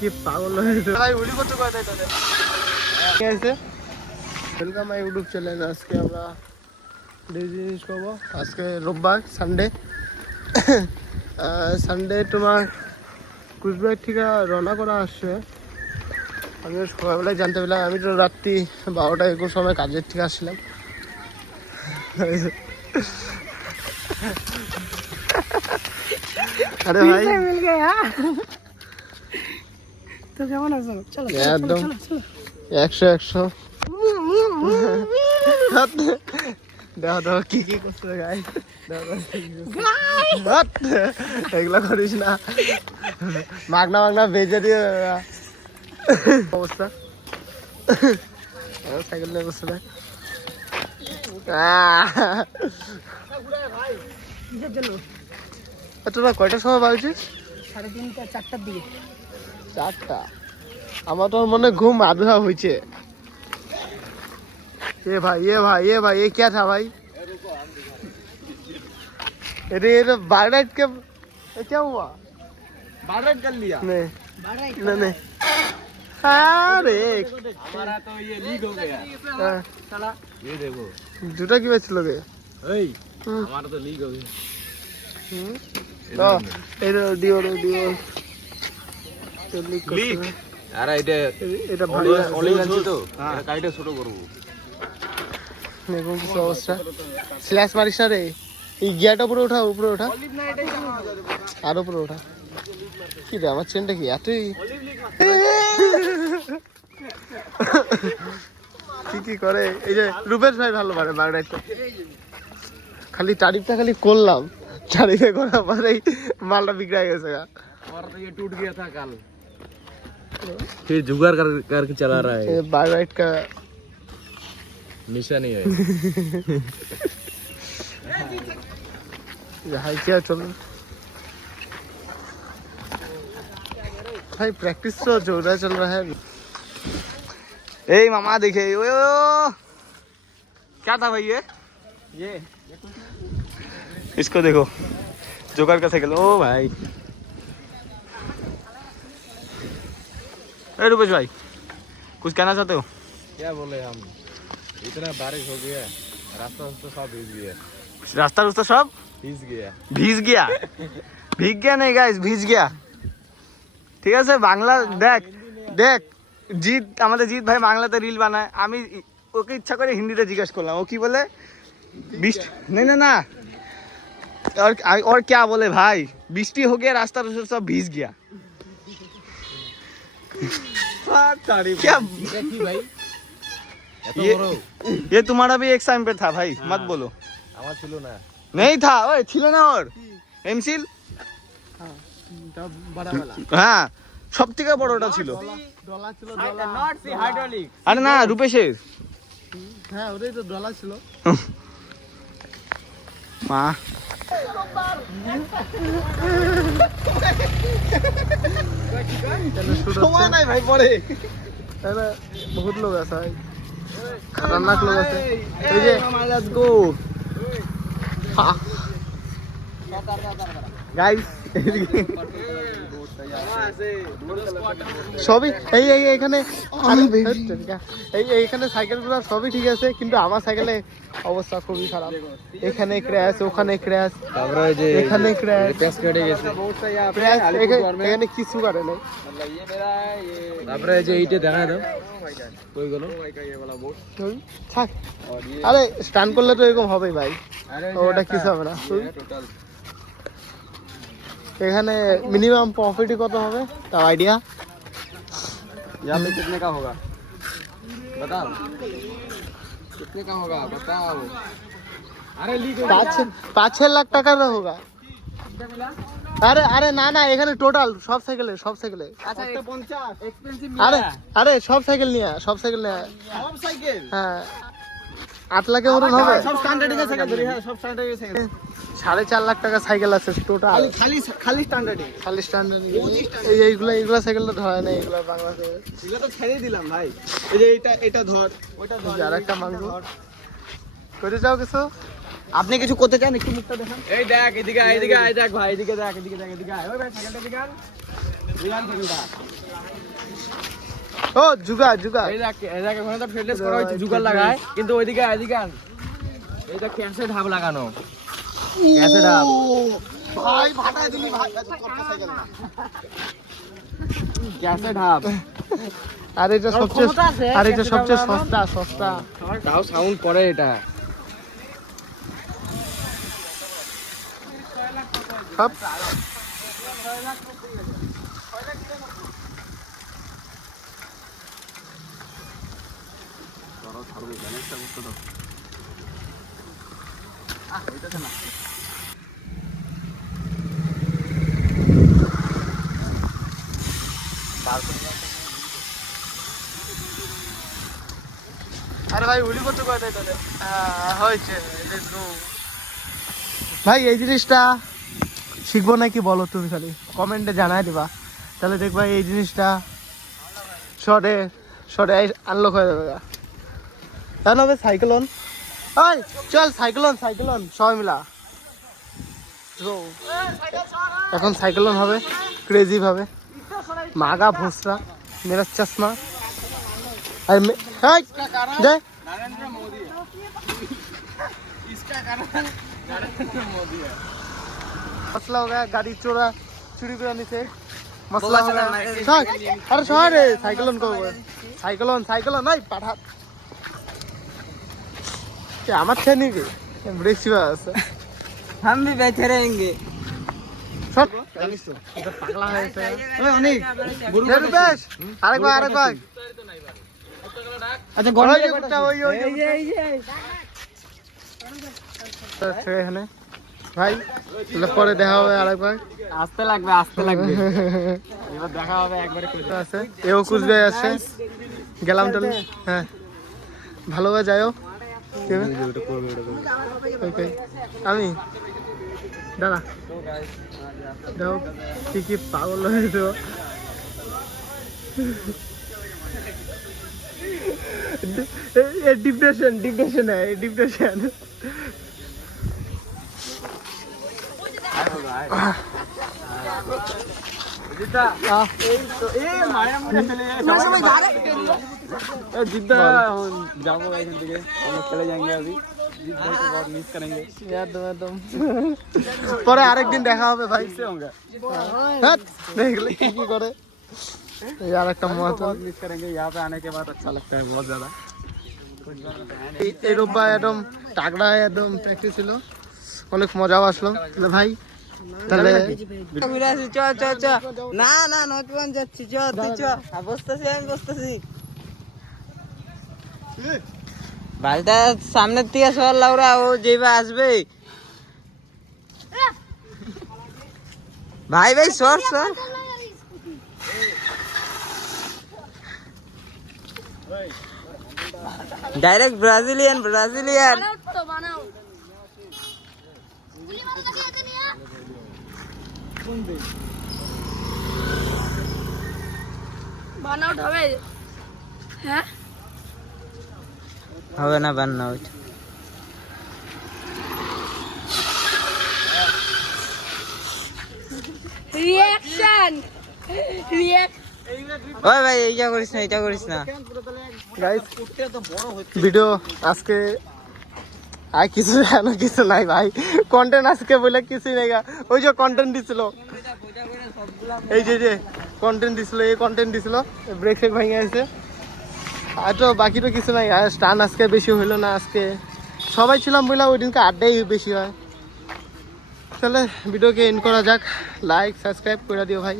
কি পাগল হয়েছে ভাই, উড়ি করতে কয় তাই তাহলে ঠিক আছে। Welcome my YouTube channel. আজকে আমরা জিনিস পাবো। আজকে রোববার, সানডে। সানডে তোমার কুচবিহার থেকে রওনা করা আসছে। আমি সকালবেলায় জানতে পারলাম, আমি তো রাত্রি 12টা-21 সময় কাজের থেকে আসলাম। আরে ভাই তো কেমন আছো? চলো একদম 100 100। দেখো দেখো কি কি করছে গাই, এগুলো করিস না, মাগনা মাগনা বেজে দিয়ে অবস্থা। সাইকেল নিয়ে বসছে না তোরা কয়টার সময় বাড়ছিস? 3:30 4টার দিকে। 4টা? আমার তো মনে ঘুম আধা হয়েছে। ये भाई ये क्या था भाई? अरे ये तो बारह के क्या हुआ? बारह कर लिया नहीं 12 नहीं अरे हमारा तो ये लीक हो गया चला ये देखो जूता की बेच लोगे? हमारा तो लीक हो गया तो এটা দিও দিও লিক আরে এটা ভালো অলিভ আনছি তো এটা কাইটা ছোট করব দেখুন কি অবস্থা। স্ল্যাশ মারিস না রে, এই গিয়ারটা উপরে ওঠা, উপরে ওঠা, আর উপরে ওঠা। কি রে আমার চেনটা কি এতই কি কি করে? এই যে রূপেশ ভাই ভালো পারে বাইক রাইড করতে। খালি তারিফটা খালি করলাম, তারিফে করার পরেই মালটা বিগড়ে গেছে। हमारा तो ये टूट गया था कल फिर जुगाड़ करके चला रहा है बाइक राइड का निशा नहीं है हाई क्या चलो भाई, प्रैक्टिस तो जोरदार चल रहा है। ए मामा देखे ओ क्या था भाई ये इसको देखो जुगाड़ का साइकिल। ओ भाई ए रुपेश भाई कुछ कहना चाहते हो? क्या बोले हम, इतना बारिश हो गया रास्ता तो सब भीग गया। रास्ता सब भीज गया भीग गया नहीं गाइस, भीज गया। ঠিক আছে বাংলা দেখ দেখ জিৎ, আমাদের জিৎ ভাই বাংলাতে রিল বানায়। আমি ওকে ইচ্ছা করে হিন্দিতে জিজ্ঞেস করলাম, ও কি বলে বৃষ্টি नहीं ना ना और क्या बोले भाई, বৃষ্টি हो गया रास्ता सब भीज गया। क्या भाई ये तुम्हारा भी एक टाइम पे था भाई, मत बोलो। नहीं था ओए, ছিল না ওর এমসিল। হ্যাঁ সব থেকে বড়টা ছিল। আরে না রূপেশের, হ্যাঁ ওটাই তো ডলা ছিল। মা সময় নাই ভাই, পরে বহুত লোক আছে ভাই, খতরনাক লোক আছে। এই যে লেটস গো গাইস সবই এই এই এখানে এইখানে সাইকেলগুলো সবই ঠিক আছে, কিন্তু আমার সাইকেলে অবস্থা খুবই খারাপ। এখানে ক্র্যাশ, ওখানে ক্র্যাশ, তারপরে যে এখানে ক্র্যাশ, প্যাস কেটে গেছে এখানে কিছু করে নাই। তারপরে যে এইটা দেখা দাও কই গেল থাক, আরে স্টান করলে তো এরকম হবেই ভাই, ওটা কিছু হবে না। এখানে মিনিমাম প্রফিট কত হবে তাও আইডিয়া? यहाँ पे कितने का होगा बताओ, कितने का होगा बताओ। अरे लीक 5-6 লাখ টাকার হোগা। আরে আরে না না, এখানে টোটাল সব সাইকেলে अच्छा 50 एक्सपेंसिव আরে আরে সব সাইকেল নিয়ে सब साइकिल হ্যাঁ 8 লাখের মতন হবে। सब स्टैंडर्ड के साइकिल धरी है, सब स्टैंडर्ड के साइकिल 4.5 লাখ টাকা সাইকেল আছে টোটাল, खाली स्टैंडर्ड খালি স্ট্যান্ডার্ড। এইগুলা সাইকেল তো ধরে না, এগুলা বাংলা সাইকেল। এগুলো তো ছেড়ে দিলাম ভাই। এই যে এটা ধর, ওটা ধর, আর একটা মাংস করে যাও কিছু। আপনি কিছু করতে চান একটু মুখটা দেখান। এই দেখ এদিকে আয়, এদিকে আয়, দেখ ভাই এদিকে দেখ, এদিকে দেখ, এদিকে আয়। ওই ভাই সাইকেলটা দিকে আন। ও জুগা জুগা এই দেখ ওখানে তো ফিটনেস করা হয়েছে জুগার লাগায়, কিন্তু ওইদিকে এদিকে আন। এই দেখ ক্যাসে ঢাব লাগানো, ক্যাসে ঢাব। ভাই ফাটাই দিলি ভাই, তোর সাইকেল না। ক্যাসে ঢাব। আর এটা সবচেয়ে সস্তা সস্তা। তাও সাউন্ড করে এটা। সব আরে ভাই উলি করতে কয় তাই তাহলে হয়েছে। ভাই এই জিনিসটা শিখবো নাকি বলো তুমি, খালি কমেন্টে জানাই দিবা, তাহলে দেখবা এই জিনিসটা শর্টে আনলক হয়ে যাবে। কেন হবে সাইকেলন, ওই চল সাইকেলন সবাই মিলা। এখন সাইকেলন হবে ক্রেজি ভাবে, মাগা ভোসরা মেরা চশমা। আর जय नरेंद्र मोदी है, इसका कारण नरेंद्र मोदी है। मसला हो गया, गाड़ी चोरी कराने से मसला हो गया। अरे शहर है साइकिलन को, साइकिलन नहीं पाठा क्या हमार छे नहीं के ब्रेक छिपा আছে। हम भी बैठे रहेंगे। সব এটা পাগলা হয়েছে। ওই অনেক রূপেশ আরেকবার আচ্ছা গণিতটা ওই এখানে ভাই পরে দেখা হবে আরেকবার। আসতে লাগবে এবার দেখা হবে একবারে করে আছে এও কুচবিহার আছে গেলাম তাহলে। হ্যাঁ ভালোভাবে যাইও। আমি দাদা দেখো কি পাগল হয়েছে। डिप्रेशन है डिप्रेशन। जिद्दा जाओ एखान থেকে আমরা চলে যাएंगे अभी জিদ ভাই को बहुत मिस करेंगे एकदम পরে আরেকদিন দেখা হবে ভাই। से होंगे হ্যাঁ দেখলে কি করে यार একটা মত बहुत मिस करेंगे यहाँ पे आने के बाद। अच्छा लगता है बहुत ज्यादा। এই রোববার একদম টাকড়া একদম প্র্যাকটিস ছিল, অনেক মজাও আসলো। তাহলে ভাই তাহলে না না নতুন যাচ্ছি, বসতেছি আমি বসতেছি। বাড়িটা সামনের থেকে সর লাউরা, ও যেবা আসবে। ভাই সর ডাইরেক্ট ব্রাজিলিয়ান বানাউট হবে। হ্যাঁ হবে না বানাউট। রিঅ্যাকশন ওই ভাই এইটা করিস না গাইস ভিডিও আজকে আর কিছু নাই ভাই, কন্টেন্ট আজকে বলে কিছুই নাই। ওই যে কন্টেন্ট দিছিল, এই যে কন্টেন্ট দিছিল, এই কন্টেন্ট দিছিল, ব্রেক শেক ভেঙে আছে। আর তো বাকি তো কিছু নাই। আর স্টান আজকে বেশি হইলো না, আজকে সবাই ছিলাম বলে ওই দিনকে আড্ডাই বেশি হয়। তাহলে ভিডিওকে এন্ড করা যাক, লাইক সাবস্ক্রাইব করে দিও ভাই।